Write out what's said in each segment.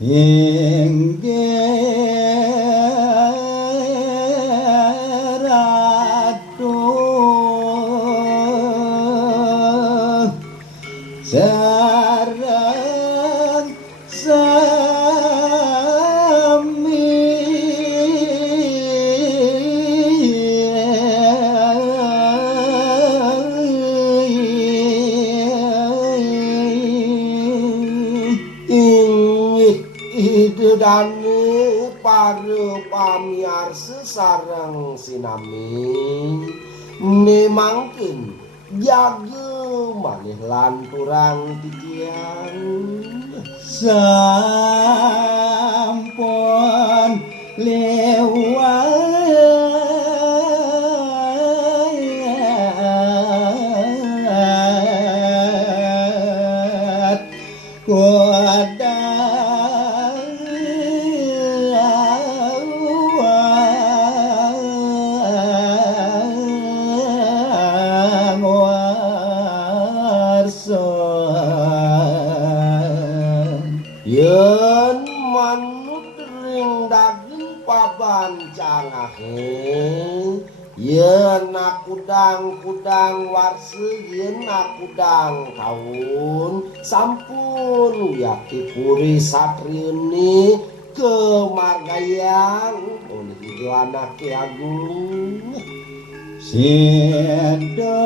inggih ratu sareng danu para pamiarsa sareng sinami nemangkeun jaga malih lanturang titian sampun lewat yen manut ring daging pabancangahe yen kudang-kudang warse yen kudang kaun sampun yaki puri satriuni kemargayang oleh itu anak agung sedo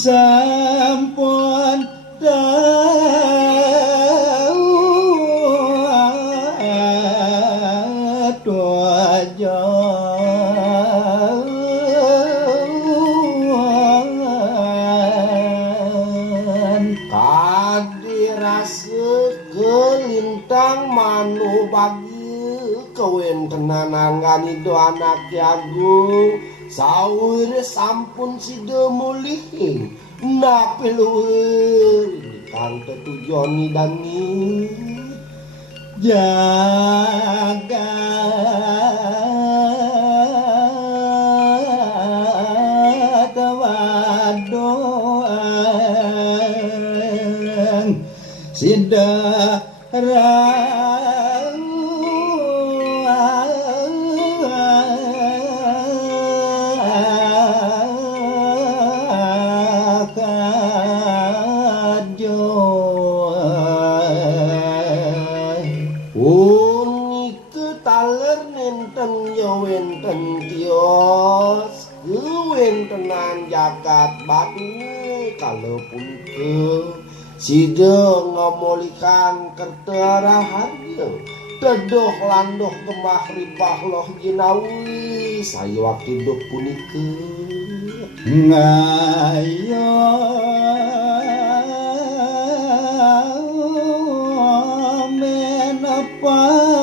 sampun tuaja kadirase kelintang manu bagi kewentenan anggani do anak agung saur sampun sida mulih napi luhur kang tetujoni dangi jaga tawadoan sida jagat batu kalaupun ke sida ngomolikan kerterahannya tedoh landoh gemah ripah loh jinawi saya waktu hidup punika ngayo menapanjak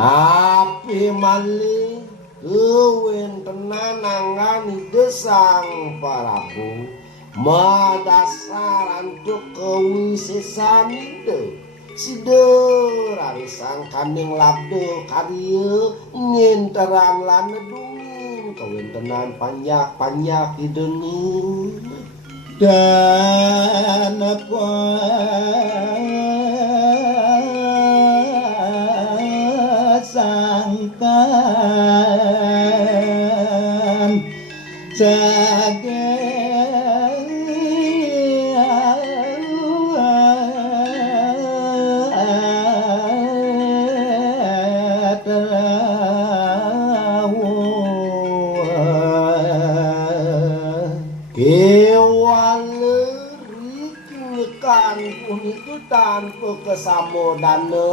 napi malih kewentenan nangani gesang Prabu madasaran untuk kewisesanide sida rarisang kaning labdo karya ngenterang lan nedungin kewentenan panjak-panjak hideni dan apa sangkan tanpa kesamodana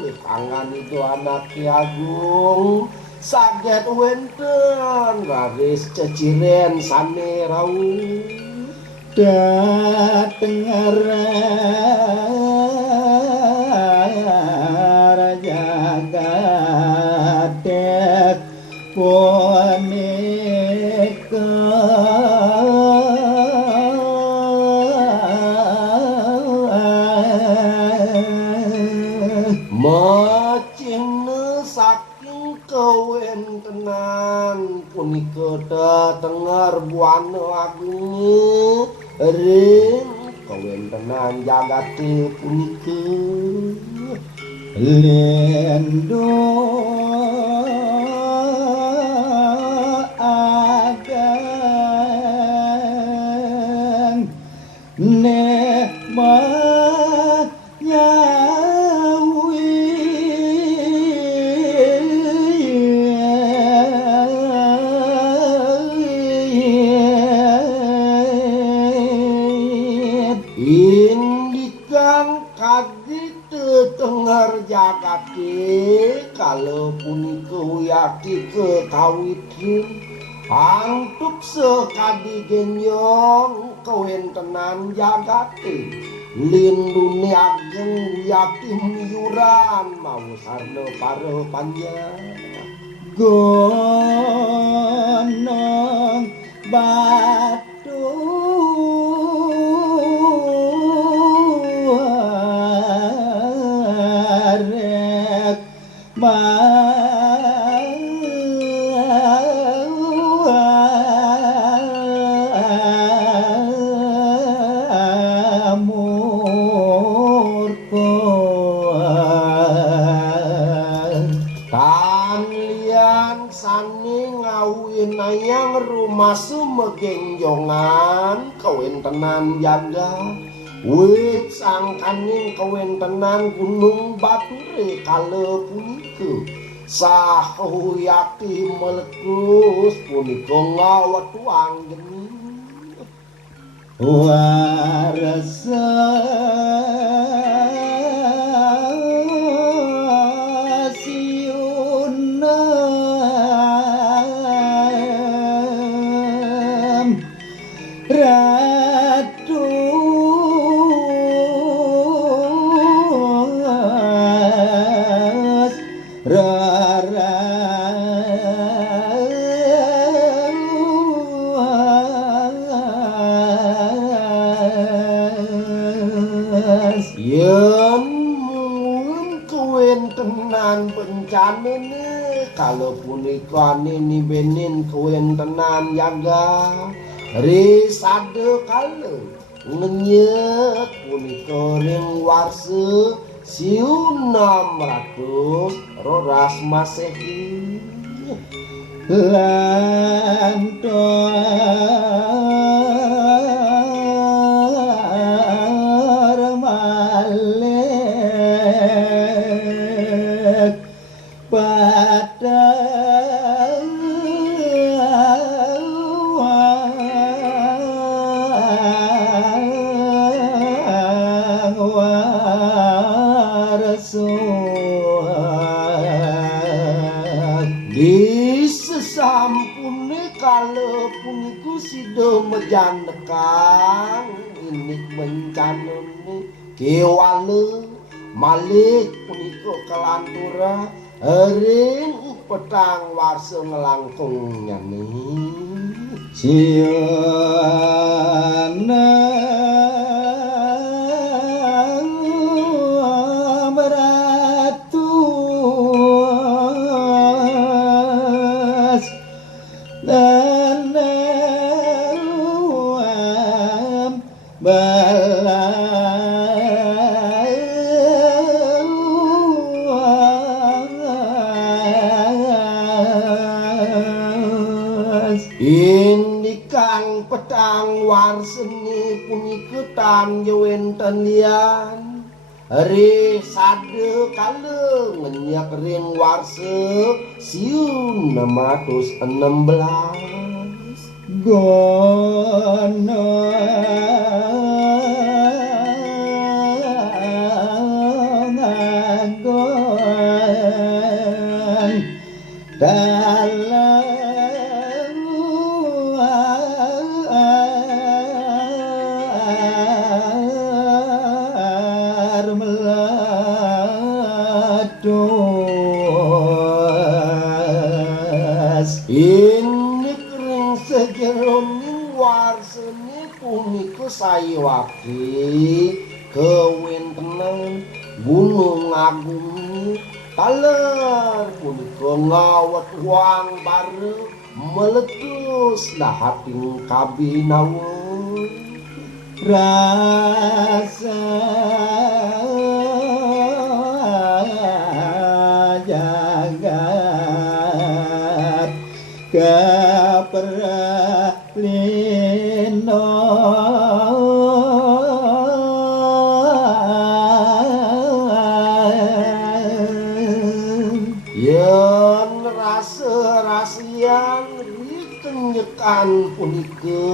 likangan itu anak agung saget wenten garis ceciren sane rau dateng Macine saking kawentenan punika dhateng garwane agung ring kawentenan jagate punika lendo agan indikan kadite tengar jagate kalau punika wiyati kekawitrin antuk sekadi genyong kawentenan jagate lindune ageng wiyati miyuran mau sarna para panjang gonong batu arek nayang rumah sumegengjongan kawentenan jaga wit sangkaning kawentenan gunung bature kala punika sahuyati meletus punika ngawatuang geni warasa yen mun kawentenan bencanane kalau punika nini-benin kawentenan jaga risade kala ngenyek punika ring warse siun 600 roras Masehi lantor malek pada disesampune kala puniku sida mejandekan inik bencanane kewale malih punika kelantura ring petang warsa ngelangkung nyani siana indikang petang warseni punika tangge wenten liyan ri sade kala ngenyak ring warse siun 616 gono ngagon dalam ini kering sejeroning warseni punika sayiwaki kewentenan Gunung Agung taler punika ngawet wang bareng meletus lahating kabinawun rasa jagat kapralino yen rasa-rasian ritenyekan punika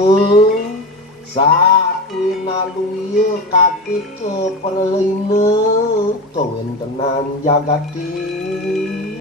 satwinaluya kakit perlina kawentenan jagati